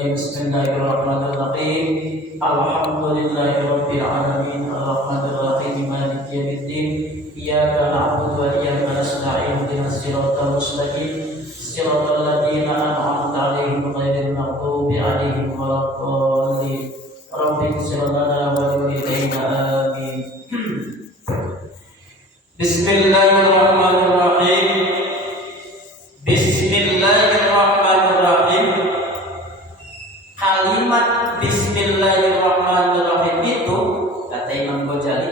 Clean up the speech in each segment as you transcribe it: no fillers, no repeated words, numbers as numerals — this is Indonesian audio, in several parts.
rajim. Bismillahirrahmanirrahim. Alhamdulillahirabbil alamin. Arrahmanirrahim. Maliki yaumiddin. Iyyaka na'budu wa iyyaka nasta'in. Ihdinas siratal mustaqim. Siratal ladzina an'amta 'alaihim ghairil maghdubi 'alaihim waladdallin. Rabbighfir lana wa liwalidayna amin. Bismillahirrahmanirrahim. Bismillahirrahmanirrahim. Kalimat Bismillahirrahmanirrahim itu kata Imam Ghazali,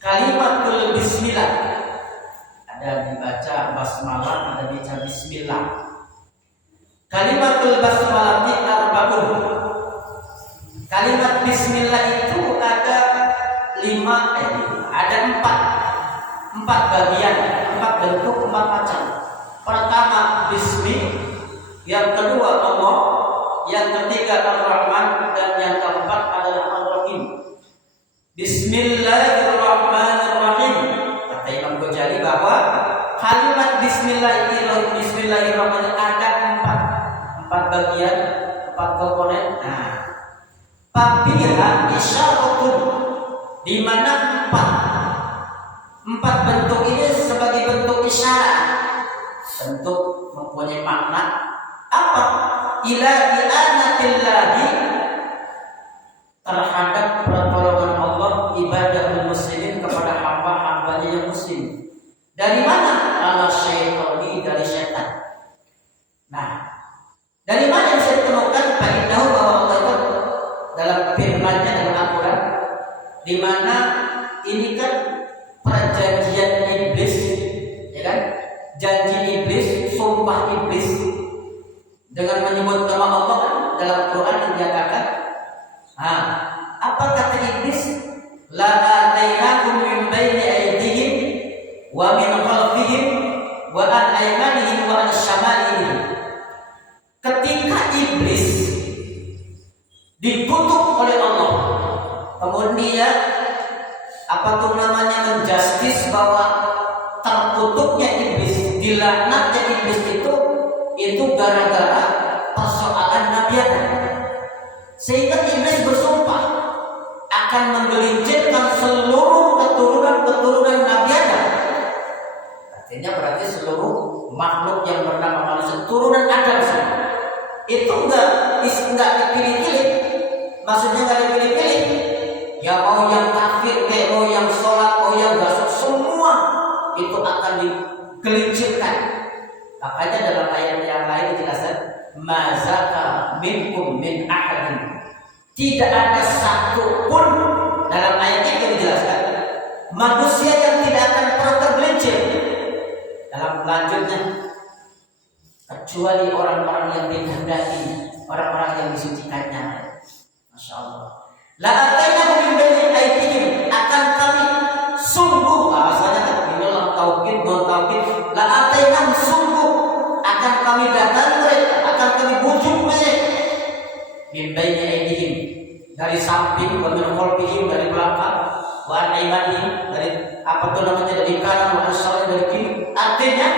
kalimatul bismillah, ada dibaca basmalah, ada dibaca bismillah. Kalimatul basmalah itu arba'un. Kalimat bismillah itu ada empat bagian, 4 bentuk, 4 macam. Pertama bismi, yang kedua Allah, yang ketiga Ar-Rahman, dan yang keempat adalah Ar-Rahim. Bismillahirrahmanirrahim. Kata Imam Ghazali bahwa kalimat Bismillahirrahmanirrahim ada 4 bagian, 4 komponen. Fabiha isyaratun, di mana 4 bentuk ini sebagai bentuk isyarat, bentuk mempunyai makna apa? Ila i'anatillahi, terhadap pertolongan Allah, ibadahul muslimin, kepada hamba-hambanya yang muslim. Dari mana? Ala syaitani, dari syaitan. Nah, dari mana yang saya temukan? Fa'innahu, bahwa Allah itu dalam firman-Nya dalam Al-Quran, di mana ini kan perjanjian iblis, ya kan? Janji iblis, sumpah iblis dengan menyebut nama Allah kan dalam Quran dinyatakan. Apa kata iblis? La atainahum min baini aydihim wa min khalfihim wa an aymanihim wa an syamalihim. Ketika iblis dikutuk oleh Allah, kemudian menjustis bahwa terkutuknya iblis, dilaknatnya iblis itu gara-gara persoalan Nabi Adam. Sehingga iblis bersumpah akan menggelincirkan seluruh keturunan Nabi Adam. Artinya berarti seluruh makhluk yang bernama manusia, turunan Adam semua. Itu enggak dipilih-pilih. Maksudnya enggak dipilih-pilih. Ya mau yang kafir, mau yang sholat, mau yang gak, semua itu akan digelincirkan. Makanya dalam ayat yang lain dijelaskan, mazaka minkum min ahadin. Tidak ada satu pun, dalam ayat itu dijelaskan, manusia yang tidak akan pernah tergelincir. Dalam lanjutnya, kecuali orang-orang yang dikehendaki, orang-orang yang disucikannya. Masya Allah. La atainahum min baini aydihim, akan kami sungguh, bahasanya kan inilah tauhid, la atainahum, sungguh akan kami datang mereka, akan kami bujuk mereka, min baini aydihim, dari samping, wa min khalfihim, dari belakang, wa an aymanihim, dari dari kanan, wa an syama'ihim, dari kiri. Artinya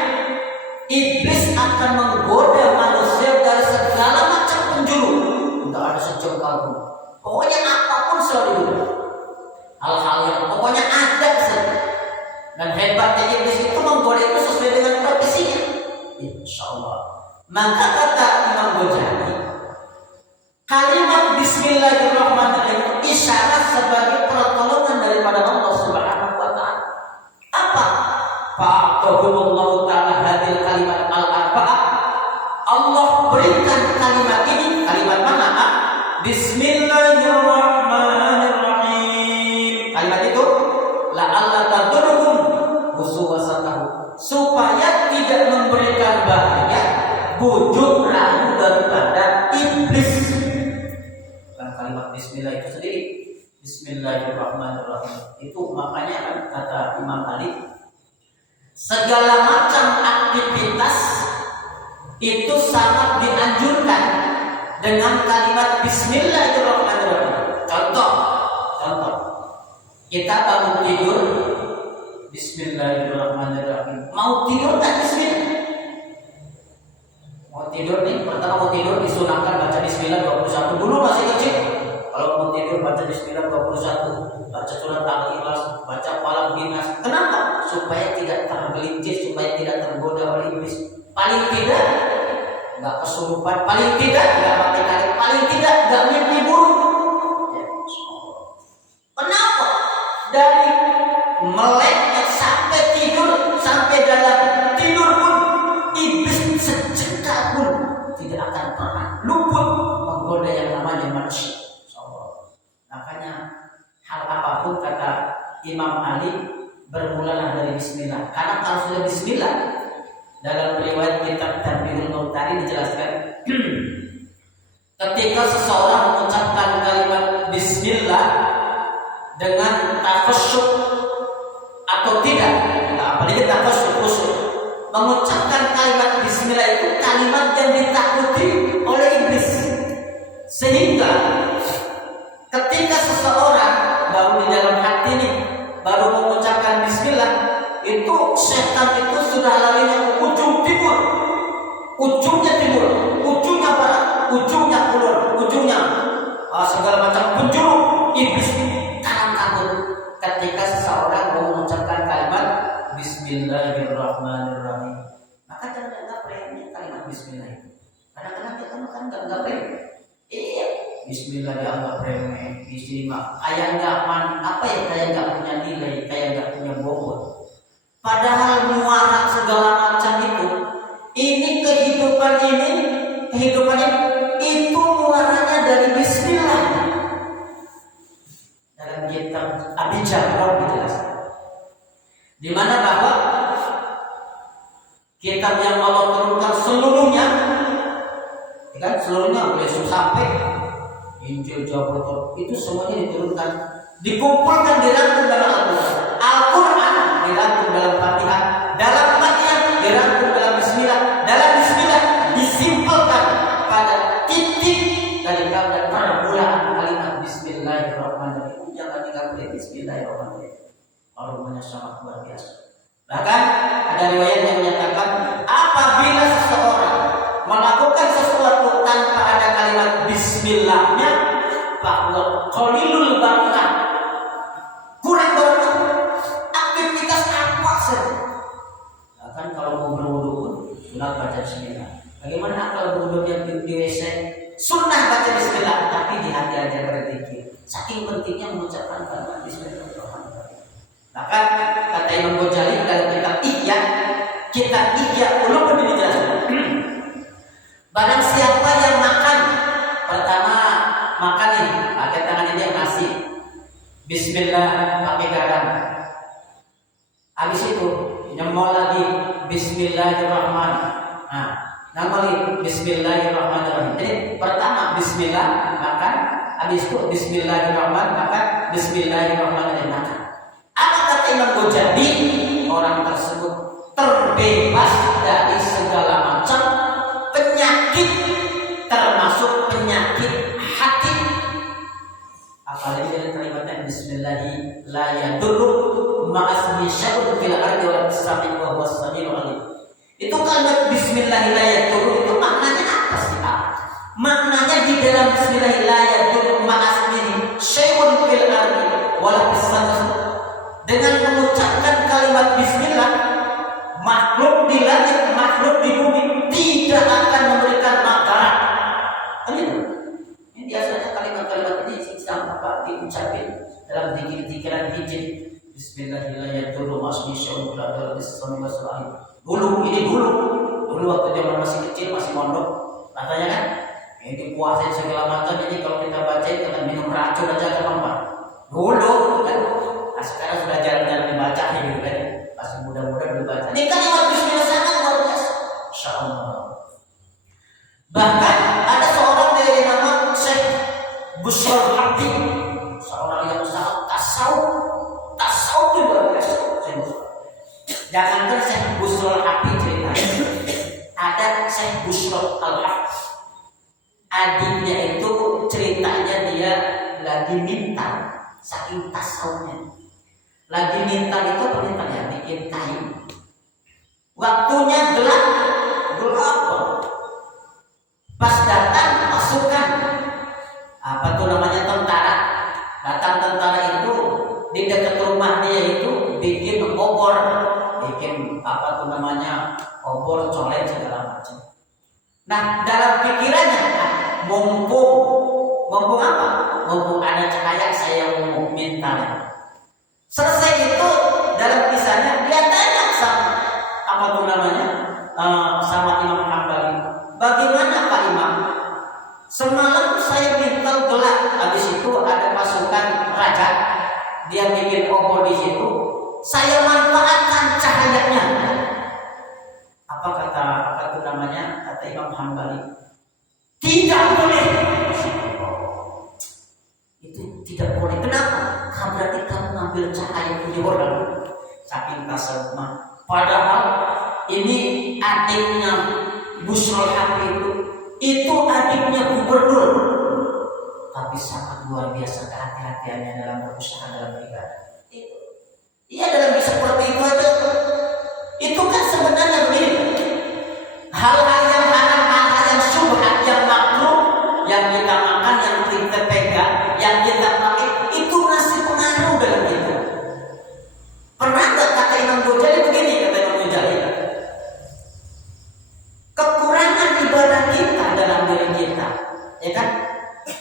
iblis akan menggoda manusia dari segala macam penjuru. Tidak ada sejengkal pun. Pokoknya apapun selalu hal-hal yang pokoknya ada saja. Dan hebatnya iblis itu menggoda itu sesuai dengan profesinya. Insya Allah. Maka kata Imam Ghazali, kalimat Bismillahirrahmanirrahim isyarat sebagai pertolongan daripada Allah Subhanahu wa Ta'ala. Apa? Fa'atahumullahu ta'ala hadil kalimat al-arba'ah. Allah berikan kalimat ini. Kalimat mana? Bismillahirrahmanirrahim. Kalimat itu la'alla tadurruhum waswasatahu, supaya tidak memberikan bahaya, bujuk rayu daripada iblis. Dan kalimat bismillah itu sendiri, Bismillahirrahmanirrahim, itu makanya kan kata Imam Ali, segala macam aktivitas itu sangat dianjurkan dengan kalimat Bismillahirrahmanirrahim. Contoh, kita bangun tidur, Bismillahirrahmanirrahim. Mau tidur tak Bismillah? Mau tidur nih, pertama kamu tidur disunahkan baca bismillah 21. Dulu masih kecil, kalau mau tidur baca bismillah 21, baca surat Al-Ikhlas, baca Falaq Binas. Kenapa? Supaya tidak tergelincir, supaya tidak tergoda oleh iblis. Paling tidak nggak kesurupan, paling tidak nggak pakai tarik, paling tidak nggak mimpi buruk. Ya, kenapa? Dari melek sampai tidur, sampai dalam tidur pun iblis sejengkal pun tidak akan pernah luput menggoda yang namanya manusia. Makanya hal apapun kata Imam Ali bermulalah dari bismillah. Karena kalau sudah bismillah, dalam riwayat kitab Tanbihul Muhtari dijelaskan ketika seseorang mengucapkan kalimat bismillah dengan tafasyuk atau tidak, apalagi tafasyuk, mengucapkan kalimat bismillah itu kalimat yang ditakuti oleh iblis. Sehingga ketika seseorang baru di dalam hati ini baru mengucapkan bismillah, itu setan itu sudah larinya ke ujung timur, ujungnya timur, ujungnya barat, ujungnya kulon, ujungnya segala macam penjuru iblis. Jangan takut ketika seseorang mengucapkan kalimat Bismillahirrahmanirrahim. Maka jangan anggap remeh kalimat bismillah itu. Kadang-kadang kita makan nggak remeh. Iya, bismillah dianggap remeh, istimewa. Kayak nggak punya nilai, kayak nggak punya bobot. Padahal muara segala macam ini kehidupan itu muaranya dari bismillah. Dalam kitab Abi Jamrah dijelaskan, di mana bahwa kitab yang Allah turunkan seluruhnya, kan seluruhnya boleh sampai Injil, Zabur, itu semuanya diturunkan, dikumpulkan dirangkum dalam Al-Quran. Al-Quran dirangkum dalam Fatihah, dalam Fatihah dirangkum dalam Bismillah, dalam Bismillah disimpulkan pada titik dari kata permulaan kalimat Bismillahirrahmanirrahim. Jangan tinggal Bismillahirrahmanirrahim. Aromanya sangat luar biasa. Bahkan ada riwayat yang menyatakan apabila seseorang melakukan sesuatu tanpa ada kalimat bismillahnya, bahwa qalilul barakah, kurang berkah, aktivitas apa saja. Bahkan kalau mau berwudu pun sunnah baca bismillah. Bagaimana kalau berwudu di WC? Sunnah baca bismillah, tapi di hati aja berzikir. Saking pentingnya mengucapkan kalimat bismillahirrahmanirrahim. Bahkan kata Imam Ghazali dalam kitab Ihya Ulumuddin dijelaskan, barang siapa yang makan, pertama makan ini pakai tangan ini yang nasi, bismillah pakai garam, habis itu nyemol lagi bismillahirrahmanirrahim, nyemol lagi bismillahirrahmanirrahim. Jadi pertama bismillah makan, habis itu bismillahirrahmanirrahim makan, bismillahirrahmanirrahim makan. Apa kata Imam Ghazali? Orang tersebut terbebas dari segala macam penyakit, termasuk penyakit hati. Apalagi dari kalimatnya bismillahi la yadurru ma'asmi syai'un fil ardi wa fis samai wa huwas samiul alim. Itu kalimat bismillahi la yadurru itu maknanya apa sih, Pak? Maknanya di dalam bismillahi la yadurru ma'asmi syai'un fil ardi wa fis samai, dengan mengucapkan kalimat bismillah, makhluk di langit, makhluk di bumi tidak akan memberikan madarat. Ini biasanya kalimat-kalimat ini apa diucapin dalam zikir-zikiran hijab. Bismillahirrahmanirrahim. Dulu waktu zaman masih kecil, masih mondok, katanya kan, ini puasa segala macam. Ini kalau kita baca kita minum racun aja gampang. Dulu kan. Sekarang sudah jarang-jarang dibaca gitu kan. Masih muda-muda dulu baca. Ini kalimat bismillah sangat luar biasa. Insyaallah. Bahkan ada seorang dari nama Syekh Busrul Haqi, seorang yang sangat tasawuf luar biasa. Jangankan Syekh Busrul Haqi ceritanya, ada Syekh Busrul Al-Haq. Adiknya itu ceritanya dia lagi minta, saking tasawufnya. Lagi minta itu apa mintanya? Bikin kayu. Waktunya gelap. datang tentara itu di dekat rumah dia itu bikin obor, bikin apa tuh namanya, obor, colen segala macam. Nah dalam pikirannya, mumpung apa? Mumpung ada cahaya, saya mau minta. Selesai itu dalam kisahnya dia tanya sama apa tuh namanya, sama Imam Hambali, bagaimana Pak Imam? Semalam saya minta gelap, habis itu ada pasukan raja, dia bikin obor di situ, saya manfaatkan cahayanya. Apa itu namanya, kata Imam Hambali, tidak boleh. Itu tidak boleh. Kenapa? Karena berarti kamu ngambil cahaya punya orang. Saking tasawufnya. Padahal ini adiknya Busrul Haq itu adiknya gubernur, tapi sangat luar biasa kehati-hatiannya dalam berusaha dalam beribadah. Iya dalam seperti itu aja. Itu kan sebenarnya begini, hal-hal yang haram, hal-hal yang syubhat, yang makruh, yang kita makan, yang kita pegang, yang kita pakai, itu masih pengaruh dalam kita. Pernah nggak kata Imam Ghazali begini, kata Imam Ghazali, kekurangan ibadah kita dalam diri kita, ya kan?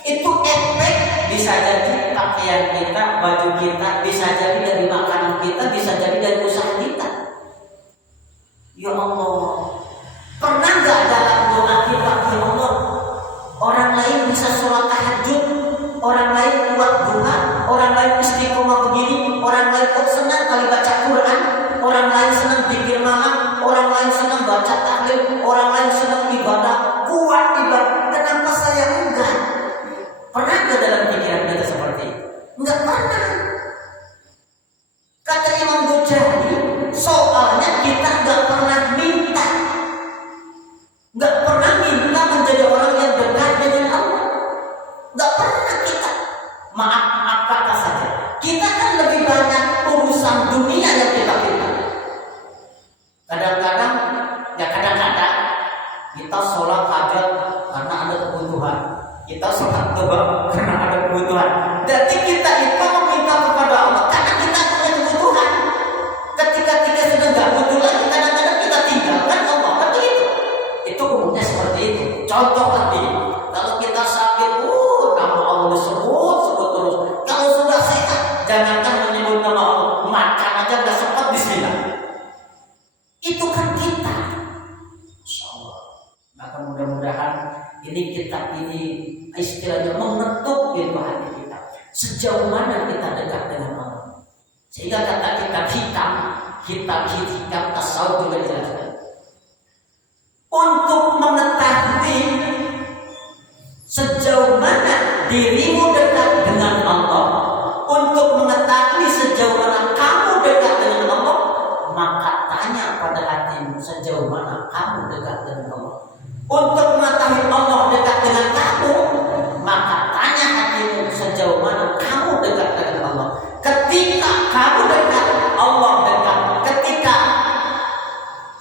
Itu efek bisa jadi pakaian kita, baju kita, bisa jadi dari makanan kita, bisa jadi dari usaha kita. Ya Allah, pernah nggak dalam doa kita, ya Allah, orang lain bisa sholat tahajud, orang lain buat duha, orang lain istiqomah begini, orang lain kok senang kali baca Quran, orang lain senang zikir malam, orang lain senang baca tahlil, orang lain senang ibadah, kuat ibadah. Kenapa saya enggak? Pernah nggak dalam pikiran kita seperti itu? Enggak pernah. Kata Imam Ghazali, soalnya kita enggak pernah minta, enggak pernah minta menjadi orang yang dekat dengan Allah. Enggak pernah kita. Maaf kata saja. Kita kan lebih banyak urusan dunia yang kita minta. Kadang-kadang kita sholat hajat karena ada kebutuhan. Kita sholat doa karena ada kebutuhan. Jadi kita itu meminta kepada Allah karena kita punya kebutuhan. Ketika kita sudah nggak butuh lagi, kadang-kadang kita tinggalkan Allah. Kan begitu. Itu umumnya seperti itu. Contoh lagi, kalau kita sakit, nama Allah disebut terus. Kalau sudah sehat, jangankan menyebut nama Allah, makan aja nggak sempat bismillah. Itu kan kita. Insya Allah. Maka mudah-mudahan ini kitab ini istilahnya mengetuk pintu hati kita. Sejauh mana kita dekat dengan Allah. Sehingga kata kitab tasawuf juga dijelaskan. Untuk mengetahui sejauh mana dirimu dekat dengan Allah, untuk mengetahui sejauh mana kamu dekat dengan Allah, maka tanya pada hatimu sejauh mana kamu dekat dengan Allah. Untuk mengetahui Allah dekat dengan kamu, maka tanya hatimu sejauh mana kamu dekat dengan Allah. Ketika kamu dekat, Allah dekat. Ketika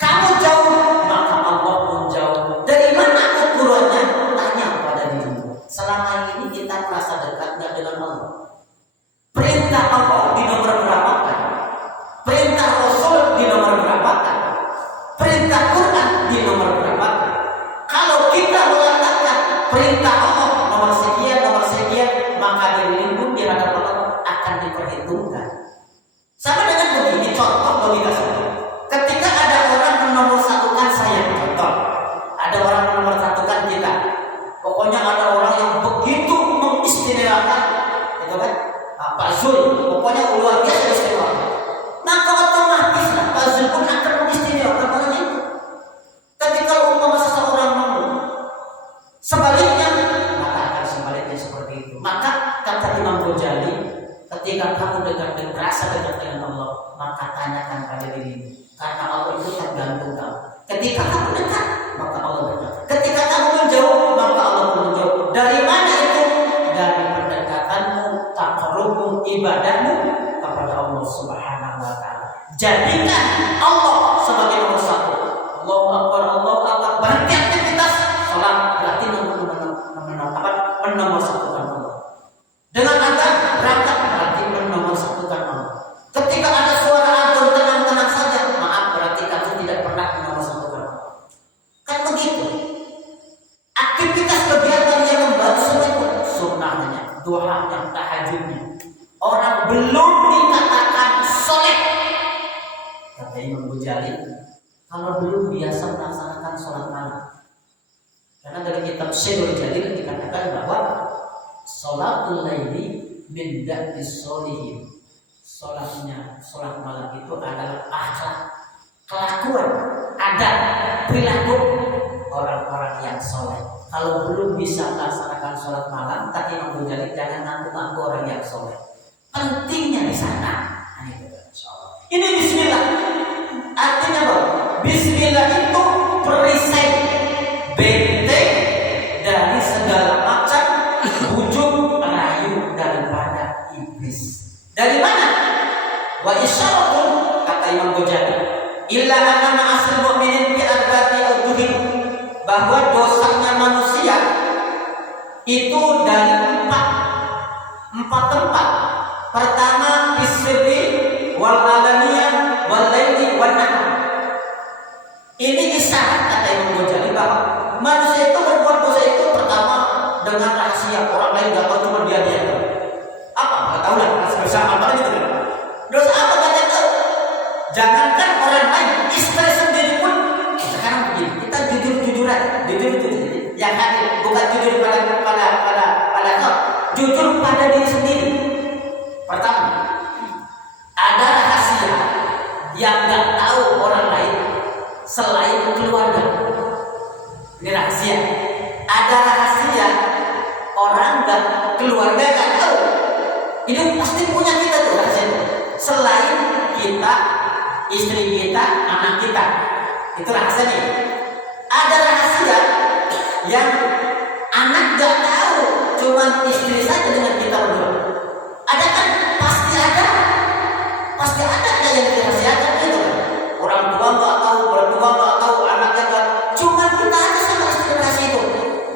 kamu jauh, maka Allah pun jauh. Dari mana ukurannya? Tanya pada dirimu. Selama ini kita merasa dekat nggak dengan Allah? Perintah Allah di nomor berapa? Perintah Rasul di nomor berapa? Perintah Quran di nomor berapa? Kalau kita mengatakan perintah Allah nomor sekian, maka diri pun di hadapan Allah akan diperhitungkan. Sama dengan begini, contoh logika saja. Ketika ada orang menomorsatukan saya, contoh, ada orang menomorsatukan kita. Pokoknya ada orang yang begitu mengistimewakan, itu kan? Pak Zul, pokoknya luar biasa istimewa. Maka otomatis Pak Zul pun akan mengistimewakan orang itu. Ketika umpama seseorang sebaliknya, maka akan sebaliknya seperti itu. Maka kata Imam Ghazali, ketika kamu merasa dekat dengan Allah, maka tanyakan pada dirimu, karena Allah itu tergantung kamu. Ketika kamu dekat, maka Allah dekat. Ketika kamu menjauh, maka Allah pun menjauh. Dari mana itu? Dari pendekatanmu, taqarrubmu, ibadahmu kepada Allah Subhanahu wa taala. Jadikan Allah sebagai nomor satu. Allahu Akbar, Allahu Akbar. Berhenti aktivitas sholat, berarti menomorsatukan Allah. Dengan kata berapa aktivitas kegiatan yang membantu semua itu sunnahnya, doanya, tahajudnya. Orang belum dikatakan soleh, kata Imam Ghazali, kalau belum biasa melaksanakan sholat malam. Karena dari kitab Syekhul Jalil dikatakan bahwa sholatul laili min da'is sholihin. Sholat malam itu adalah akhlak, kelakuan, adat, perilaku orang-orang yang soleh. Kalau belum bisa melaksanakan sholat malam, tapi Imam Ghazali jangan ngaku-ngaku orang yang soleh. Pentingnya di sana. Ini Bismillah. Artinya apa? Bismillah itu perisai benteng dari segala macam bujuk rayu daripada iblis. Dari mana? Wa isyaratun, kata Imam Ghazali, illa anna ma'asal mu'minin fi arba'ati awjuhin, bahwa dosanya manusia itu dari empat tempat. Pertama, bisri wal alaniyah wal laili wan nahar. Ini isyarat, kata Imam Ghazali, bahwa manusia itu berbuat dosa itu pertama dengan rahasia, orang lain nggak tahu, cuma dia tahu. Apa? Nggak tahu lah, bersama apa gitu kan? Dosa apa nggak tahu? Jangankan orang lain, istri sendiri pun. Sekarang begini, kita jujur-jujuran, jujur yang hadir, bukan jujur pada kau, jujur pada diri sendiri. Pertama, ada rahasia yang nggak tahu orang lain selain keluarga. Ini rahasia. Ada rahasia orang nggak, keluarga nggak tahu. Ini pasti punya kita tuh rahasia. Selain kita, istri kita, anak kita, itu rahasianya. Ada rahasia yang anak nggak tahu, cuma istri saja dengan kita berdua. Ada kan? Pasti ada yang dirahasiakan gitu kan. Orang tua nggak tahu, orang tua nggak tahu, anaknya nggak. Cuma kita aja sama istri rahasia itu.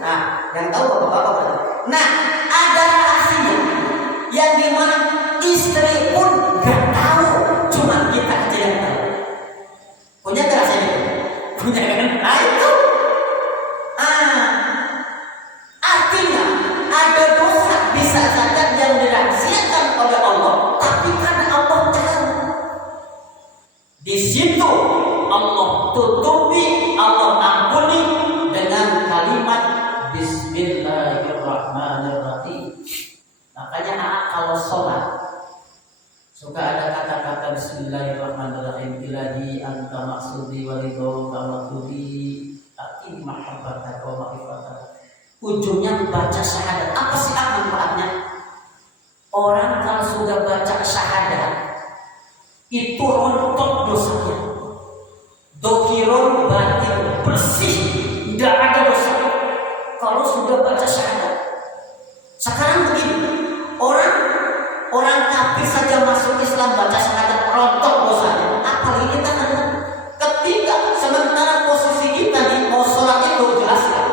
Nah, yang tahu bapak-bapak. Nah, ada rahasia yang dimana istri pun nggak tahu, cuma kita aja yang tahu. Punya rahasia itu? Punya kan? Nah itu. Artinya ada dosa bisa saja yang dirahasiakan oleh Allah, tapi karena Allah tahu. Di situ Allah tutupi, Allah ampuni dengan kalimat Bismillahirrahmanirrahim. Makanya kalau sholat suka ada kata-kata Bismillahirrahmanirrahim. Ilahi anta maksudi walidho kamatudi akin mahabbataka wa ma'rifataka. Ujungnya baca syahadat. Apa sih manfaatnya? Orang kalau sudah baca syahadat itu rontok dosanya, dohirun batin, bersih, tidak ada dosa kalau sudah baca syahadat. Sekarang begini, orang kafir saja masuk Islam baca syahadat rontok dosanya, apalagi kita kan? Ketika sementara posisi kita nih mau sholat itu jelas kan,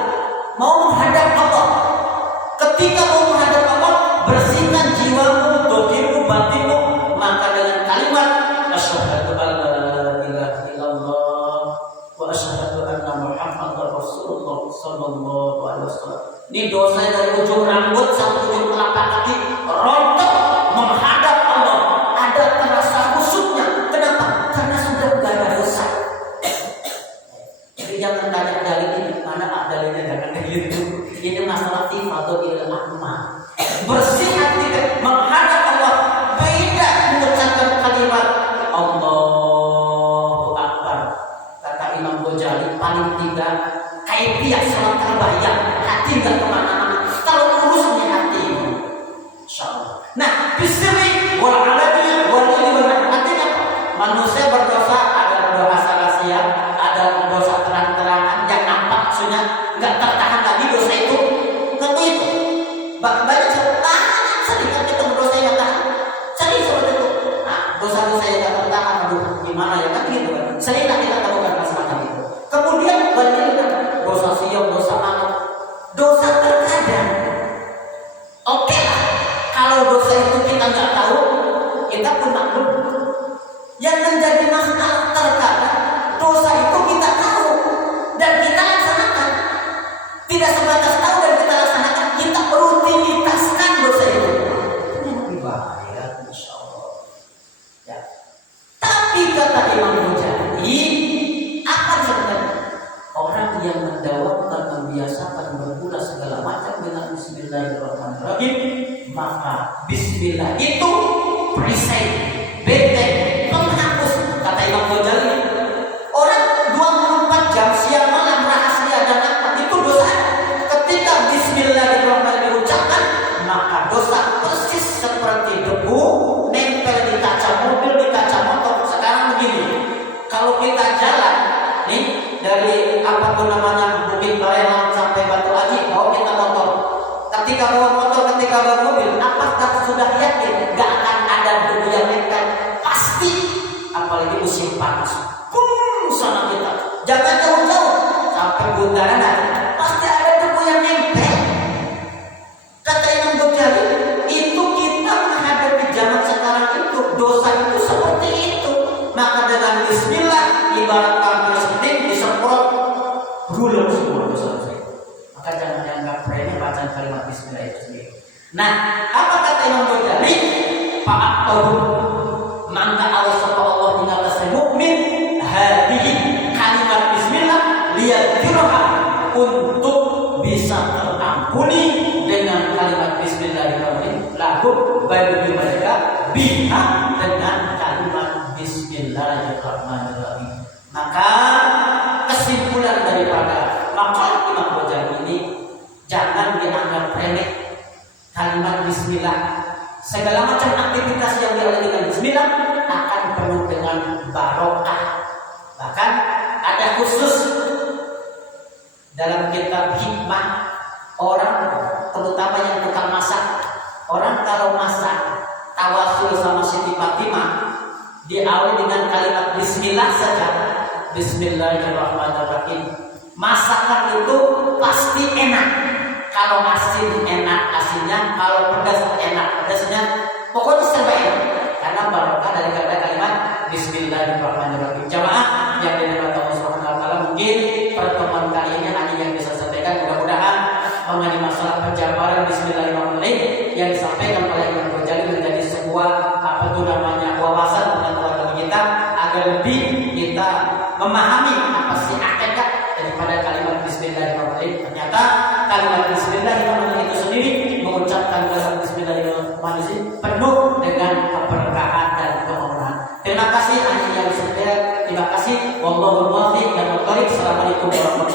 mau menghadap Allah. Ketika mau menghadap Allah, bersihkan jiwamu, dohirmu, batinmu, maka dengan kalimat asyhadu an la ilaha illallah wa asyhadu anna Muhammadar Rasulullah sallallahu alaihi wasallam. Ini dosa dari ujung rambut sampai ujung telapak kaki rontok menghadap Allah. Ada terasa khusyuknya. Kenapa? Karena sudah tidak ada dosa. Jadi jangan tanya dalil ini, mana dalilnya, jangan kayak gitu. Ini masalah tifadul amal. Bersih hati menghadap Allah, beda mengucapkan kalimat Allahu Akbar. Kata Imam Ghazali, paling tidak kaifiah salat terbayang, hati nggak kemana-mana. Kalau urusnya hati ini, insyaallah. Nah, bisri wal alaniyah wal ilmi artinya apa? Manusia berdosa, ada dosa rahasia, ada dosa terang-terangan yang nampak, maksudnya nggak tertahan lagi dosa itu. Tentu itu. Banyak sering kan kita berdosa yang tahan, sering seperti itu. Nah, dosa-dosa yang tak tertahan, aduh gimana ya kan gitu kan. Seringlah kita lakukan masalah itu. Kemudian banyak dosa siang, dosa malam, dosa terkadang. Oke lah, kalau dosa itu kita nggak tahu, kita pun maklum. Yang menjadi masalah terkadang dosa itu kita tahu dan kita laksanakan, tidak sebatas tahu. Bismillah itu perisai, benteng, penghapus. Kata Imam Ghazali, orang 24 jam siang malam rahasia dan apa itu dosa. Ketika Bismillahirrahmanirrahim diucapkan, maka dosa persis seperti debu nempel di kaca mobil, di kaca motor. Sekarang begini, kalau kita jalan nih dari apa tuh namanya Bukit Barelang sampai Batu Aji, bawa kita motor. Ketika bawa motor, ketika bawa mobil, apakah sudah yakin gak akan ada debu yang nempel? Pasti, apalagi musim panas. Sana kita, jangan jauh-jauh sampai bundaran pasti ada debu yang nempel. Kata Imam Ghazali, itu kita menghadapi zaman sekarang itu dosa itu seperti itu. Maka dengan Bismillah ibarat tampil sedih disemprot gulung semua dosa-dosa itu. Maka jangan dianggap remeh bacaan kalimat Bismillah itu sendiri. Nah, apa kata Imam Ghazali? Fa'atahu maka Allah subhanahu wa ta'ala mukmin hadihi kalimat Bismillah liyadzirha untuk bisa terampuni dengan kalimat Bismillahirrahmanirrahim lahu bagi mereka biha dengan kalimat Bismillahirrahmanirrahim. Maka kesimpulan daripada maqal Imam Ghazali ini, jangan dianggap remeh kalimat Bismillah. Segala macam aktivitas yang diawali dengan Bismillah akan penuh dengan barokah. Bahkan ada khusus dalam kitab hikmah, orang terutama yang tukang masak, orang kalau masak tawasul sama Siti Fatimah diawali dengan kalimat Bismillah saja. Bismillahirrahmanirrahim. Masakan itu pasti enak. Kalau asin enak asinnya, kalau pedas enak pedasnya, pokoknya serba enak. Karena barokah dari kalimat Bismillahirrahmanirrahim. Jamaah yang dirahmati Allah Subhanahu wa taala, mungkin pertemuan kali ini hanya yang bisa saya sampaikan. Mudah-mudahan mengenai masalah penjabaran Bismillahirrahmanirrahim yang disampaikan oleh Imam Ghazali menjadi sebuah apa itu namanya wawasan pengetahuan bagi kita, agar lebih kita memahami apa sih hakikat daripada kalimat Bismillahirrahmanirrahim. Ternyata kalimat Bismillahirrahmanirrahim itu sendiri, mengucapkan kalimat Bismillahirrahmanirrahim penuh dengan keberkahan dan kemuliaan. Terima kasih hanya yang saya. Terima kasih. Wallahul muwaffiq. Assalamualaikum warahmatullahi wabarakatuh.